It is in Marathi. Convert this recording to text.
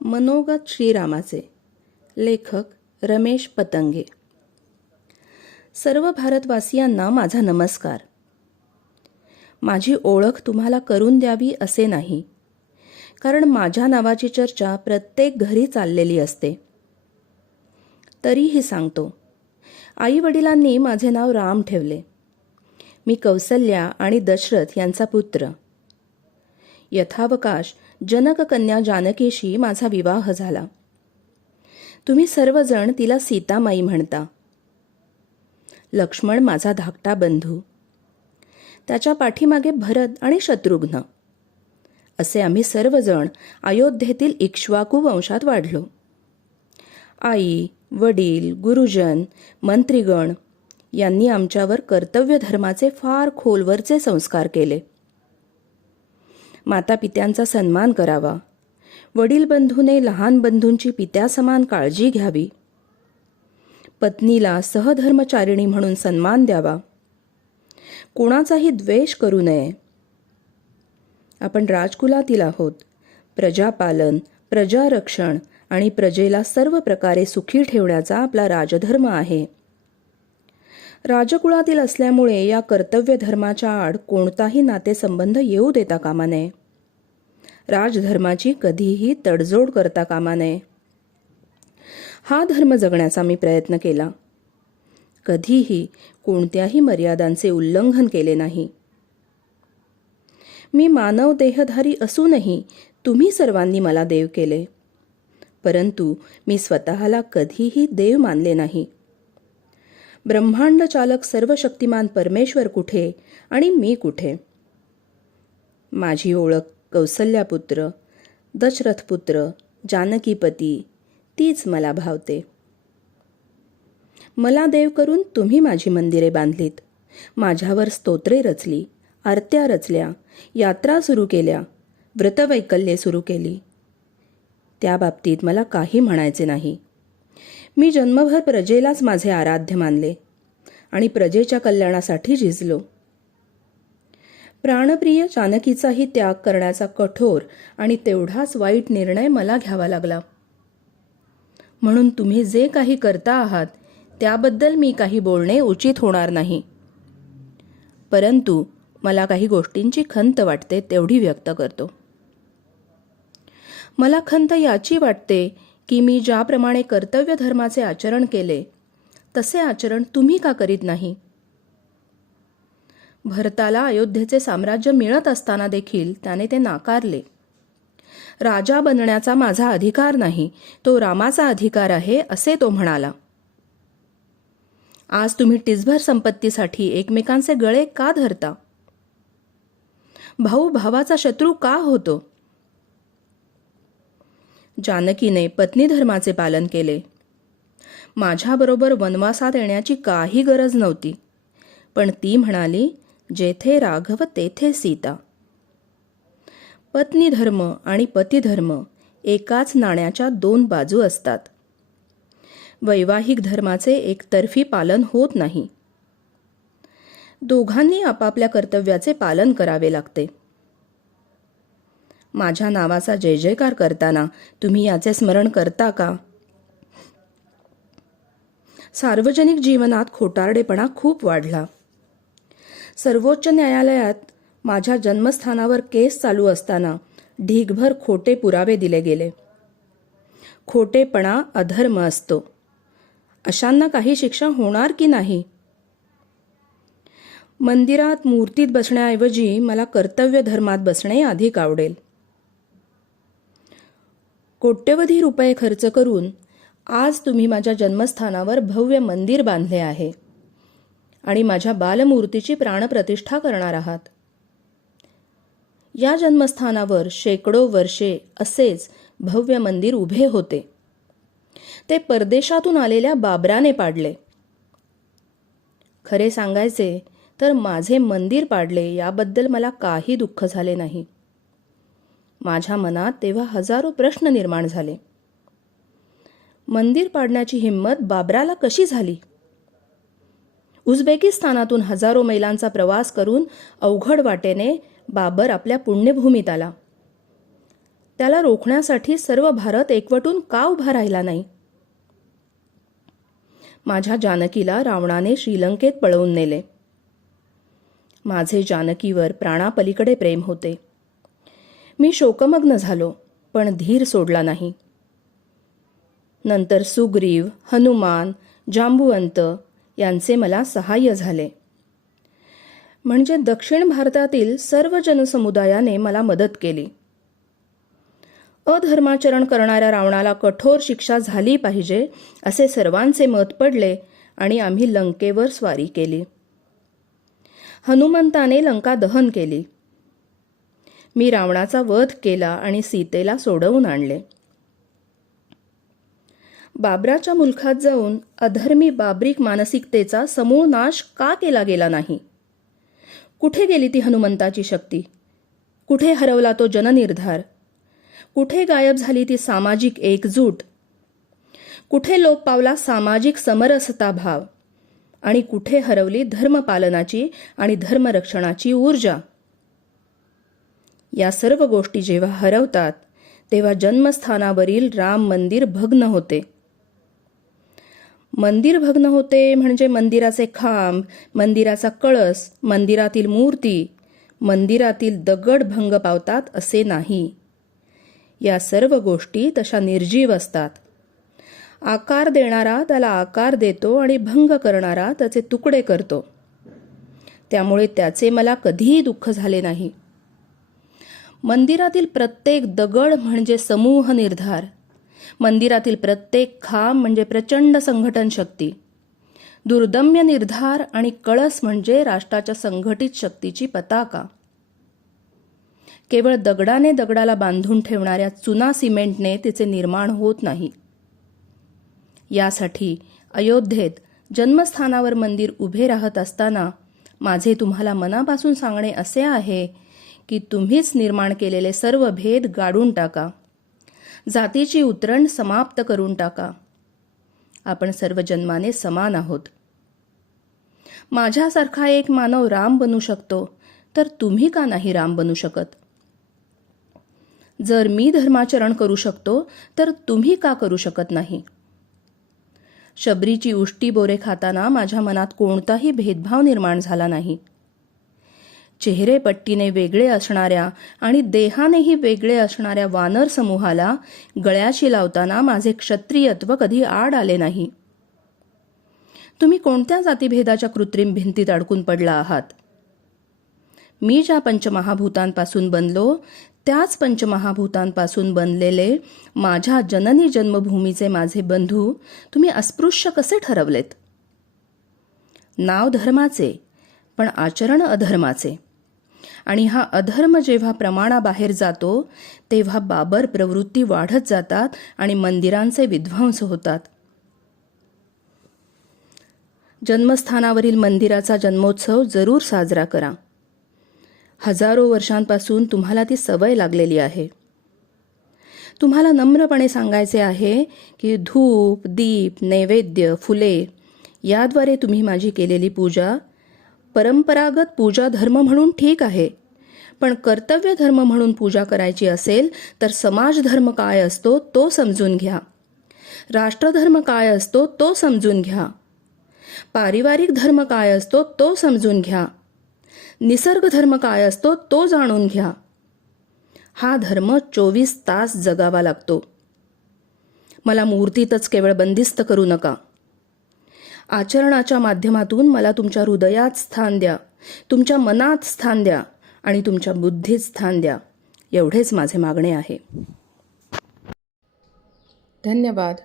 मनोगत श्रीरामाचे. लेखक रमेश पतंगे. सर्व भारतवासियांना माझा नमस्कार. माझी ओळख तुम्हाला करून द्यावी असे नाही, कारण माझ्या नावाची चर्चा प्रत्येक घरी चाललेली असते. तरीही सांगतो, आई वडिलांनी माझे नाव राम ठेवले. मी कौसल्या आणि दशरथ यांचा पुत्र. यथावकाश जनककन्या जानकीशी माझा विवाह झाला. तुम्ही सर्वजण तिला सीतामाई म्हणता. लक्ष्मण माझा धाकटा बंधू. त्याच्या पाठीमागे भरत आणि शत्रुघ्न असे आम्ही सर्वजण अयोध्येतील इक्ष्वाकू वंशात वाढलो. आई, वडील, गुरुजन, मंत्रीगण यांनी आमच्यावर कर्तव्य धर्माचे फार खोलवरचे संस्कार केले. मातापित्यांचा सन्मान करावा, वडील बंधूने लहान बंधूंची पित्यासमान काळजी घ्यावी, पत्नीला सहधर्मचारिणी म्हणून सन्मान द्यावा, कोणाचाही द्वेष करू नये. आपण राजकुलातील आहोत. प्रजापालन, प्रजारक्षण आणि प्रजेला सर्व प्रकारे सुखी ठेवण्याचा आपला राजधर्म आहे. राजकुळातील असल्यामुळे या कर्तव्य धर्माच्या आड कोणताही नातेसंबंध येऊ देता कामा नये. राजधर्माची कधीही तडजोड करता कामा नये. हा धर्म जगण्याचा मी प्रयत्न केला. कधीही कोणत्याही मर्यादांचे उल्लंघन केले नाही. मी मानव देहधारी असूनही तुम्ही सर्वांनी मला देव केले, परंतु मी स्वतःला कधीही देव मानले नाही. ब्रह्मांड चालक सर्वशक्तिमान परमेश्वर कुठे आणि मी कुठे? माझी ओळख कौसल्यापुत्र, दशरथपुत्र, जानकीपती तीच मला भावते. मला देव करून तुम्ही माझी मंदिरे बांधलीत, माझ्यावर स्तोत्रे रचली, आरत्या रचल्या, यात्रा सुरू केल्या, व्रतवैकल्ये सुरू केली. त्या बाबतीत मला काही म्हणायचे नाही. मी जन्मभर प्रजेलाच माझे आराध्य मानले आणि प्रजेच्या कल्याणासाठी झिजलो. प्राणप्रिय जानकीचाही त्याग करण्याचा कठोर आणि तेवढाच वाईट निर्णय मला घ्यावा लागला. म्हणून तुम्ही जे काही करता आहात त्याबद्दल मी काही बोलणे उचित होणार नाही, परंतु मला काही गोष्टींची खंत वाटते तेवढी व्यक्त करतो. मला खंत याची वाटते की मी ज्याप्रमाणे कर्तव्य धर्माचे आचरण केले तसे आचरण तुम्ही का करीत नाही? भरताला अयोध्येचे साम्राज्य मिळत असताना देखील त्याने ते नाकारले. राजा बनण्याचा माझा अधिकार नाही, तो रामाचा अधिकार आहे असे तो म्हणाला. आज तुम्ही टिचभर संपत्तीसाठी एकमेकांचे गळे का धरता? भाऊ भावाचा शत्रू का होतो? जानकीने पत्नी धर्माचे पालन केले. माझ्याबरोबर वनवासात येण्याची काही गरज नव्हती, पण ती म्हणाली, जेथे राघव तेथे सीता. पत्नी धर्म आणि पतिधर्म एकाच नाण्याच्या दोन बाजू असतात. वैवाहिक धर्माचे एकतर्फी पालन होत नाही. दोघांनी आपापल्या कर्तव्याचे पालन करावे लागते. माझ्या नावाचा जय जयकार करताना तुम्ही याचे स्मरण करता का? सार्वजनिक जीवनात खोटारडेपणा खूप वाढला. सर्वोच्च न्यायालयात माझ्या जन्मस्थानावर केस चालू असताना ढीगभर खोटे पुरावे दिले गेले. खोटेपणा अधर्म असतो. अशांना काही शिक्षा होणार की नाही? मंदिरात मूर्तीत बसण्याऐवजी मला कर्तव्य धर्मात बसणे अधिक आवडेल. कोट्यवधी रुपये खर्च करून आज तुम्ही माझ्या जन्मस्थानावर भव्य मंदिर बांधले आहे आणि माझ्या बालमूर्तीची प्राणप्रतिष्ठा करणार आहात. या जन्मस्थानावर शेकडो वर्षे असेच भव्य मंदिर उभे होते. ते परदेशातून आलेल्या बाबराने पाडले. खरे सांगायचे तर माझे मंदिर पाडले याबद्दल मला काही दुःख झाले नाही. माझ्या मनात तेव्हा हजारो प्रश्न निर्माण झाले. मंदिर पाडण्याची हिंमत बाबराला कशी झाली? उझबेकिस्तानातून हजारो मैलांचा प्रवास करून अवघड वाटेने बाबर आपल्या पुण्यभूमीत आला. त्याला रोखण्यासाठी सर्व भारत एकवटून का उभा राहिला नाही? माझ्या जानकीला रावणाने श्रीलंकेत पळवून नेले. माझे जानकीवर प्राणापलीकडे प्रेम होते. मी शोकमग्न झालो, पण धीर सोडला नाही. नंतर सुग्रीव, हनुमान, जांबुवंत यांचे मला सहाय्य झाले. म्हणजे दक्षिण भारतातील सर्व जनसमुदायाने मला मदत केली. अधर्माचरण करणाऱ्या रावणाला कठोर शिक्षा झाली पाहिजे असे सर्वांचे मत पडले आणि आम्ही लंकेवर स्वारी केली. हनुमंताने लंका दहन केली. मी रावणाचा वध केला आणि सीतेला सोडवून आणले. बाबराच्या मुलखात जाऊन अधर्मी बाबरिक मानसिकतेचा समूळ नाश का केला गेला नाही? कुठे गेली ती हनुमंताची शक्ती? कुठे हरवला तो जननिर्धार? कुठे गायब झाली ती सामाजिक एकजूट? कुठे लोप पावला सामाजिक समरसता भाव? आणि कुठे हरवली धर्मपालनाची आणि धर्मरक्षणाची ऊर्जा? या सर्व गोष्टी जेव्हा हरवतात तेव्हा जन्मस्थानावरील राम मंदिर भग्न होते. मंदिर भग्न होते म्हणजे मंदिराचे खांब, मंदिराचा कळस, मंदिरातील मूर्ती, मंदिरातील दगड भंग पावतात असे नाही. या सर्व गोष्टी तशा निर्जीव असतात. आकार देणारा त्याला आकार देतो आणि भंग करणारा त्याचे तुकडे करतो. त्यामुळे त्याचे मला कधीही दुःख झाले नाही. मंदिरातील प्रत्येक दगड म्हणजे समूह निर्धार. मंदिरातील प्रत्येक खांब म्हणजे प्रचंड संघटन शक्ती. दुर्दम्य निर्धार आणि कळस म्हणजे राष्ट्राच्या संघटित शक्तीची पताका. केवळ दगडाने दगडाला बांधून ठेवणाऱ्या चुना सिमेंटने तिचे निर्माण होत नाही. यासाठी अयोध्येत जन्मस्थानावर मंदिर उभे राहत असताना माझे तुम्हाला मनापासून सांगणे असे आहे की तुम्हीच निर्माण केलेले सर्व भेद गाडून टाका. जातीची उतरण समाप्त करून टाका. आपण सर्व जन्माने समान आहोत. माझ्यासारखा एक मानव राम बनू शकतो तर तुम्ही का नाही राम बनू शकत? जर मी धर्माचरण करू शकतो तर तुम्ही का करू शकत नाही? शबरीची उष्टी बोरे खाताना माझ्या मनात कोणताही भेदभाव निर्माण झाला नाही. चेहरेपट्टीने वेगळे असणाऱ्या आणि देहानेही वेगळे असणाऱ्या वानर समूहाला गळ्याशी लावताना माझे क्षत्रियत्व कधी आड आले नाही. तुम्ही कोणत्या जातीभेदाच्या कृत्रिम भिंतीत अडकून पडला आहात? मी ज्या पंचमहाभूतांपासून बनलो त्याच पंचमहाभूतांपासून बनलेले माझ्या जननी जन्मभूमीचे माझे बंधू तुम्ही अस्पृश्य कसे ठरवलेत? नाव धर्माचे पण आचरण अधर्माचे. आणि हा अधर्म जेव्हा प्रमाणाबाहेर जातो तेव्हा बाबर प्रवृत्ती वाढत जातात आणि मंदिरांचे विध्वंस होतात. जन्मस्थानावरील मंदिराचा जन्मोत्सव जरूर साजरा करा. हजारो वर्षांपासून तुम्हाला ती सवय लागलेली आहे. तुम्हाला नम्रपणे सांगायचे आहे की धूप, दीप, नैवेद्य, फुले याद्वारे तुम्ही माझी केलेली पूजा परंपरागत पूजा धर्म म्हणून ठीक आहे, पण कर्तव्य धर्म म्हणून पूजा करायची असेल तर समाज धर्म काय असतो तो समजून घ्या. राष्ट्रधर्म काय असतो तो समजून घ्या. पारिवारिक धर्म काय असतो तो समजून घ्या. निसर्ग धर्म काय असतो तो जाणून घ्या. हा धर्म 24 तास जगावा लागतो. मला मूर्तीतच केवळ बंदिस्त करू नका. आचरणाच्या माध्यमातून मला तुमच्या हृदयात स्थान द्या, तुमच्या मनात स्थान द्या आणि तुमच्या बुद्धीत स्थान द्या. एवढेच माझे मागणे आहे. धन्यवाद.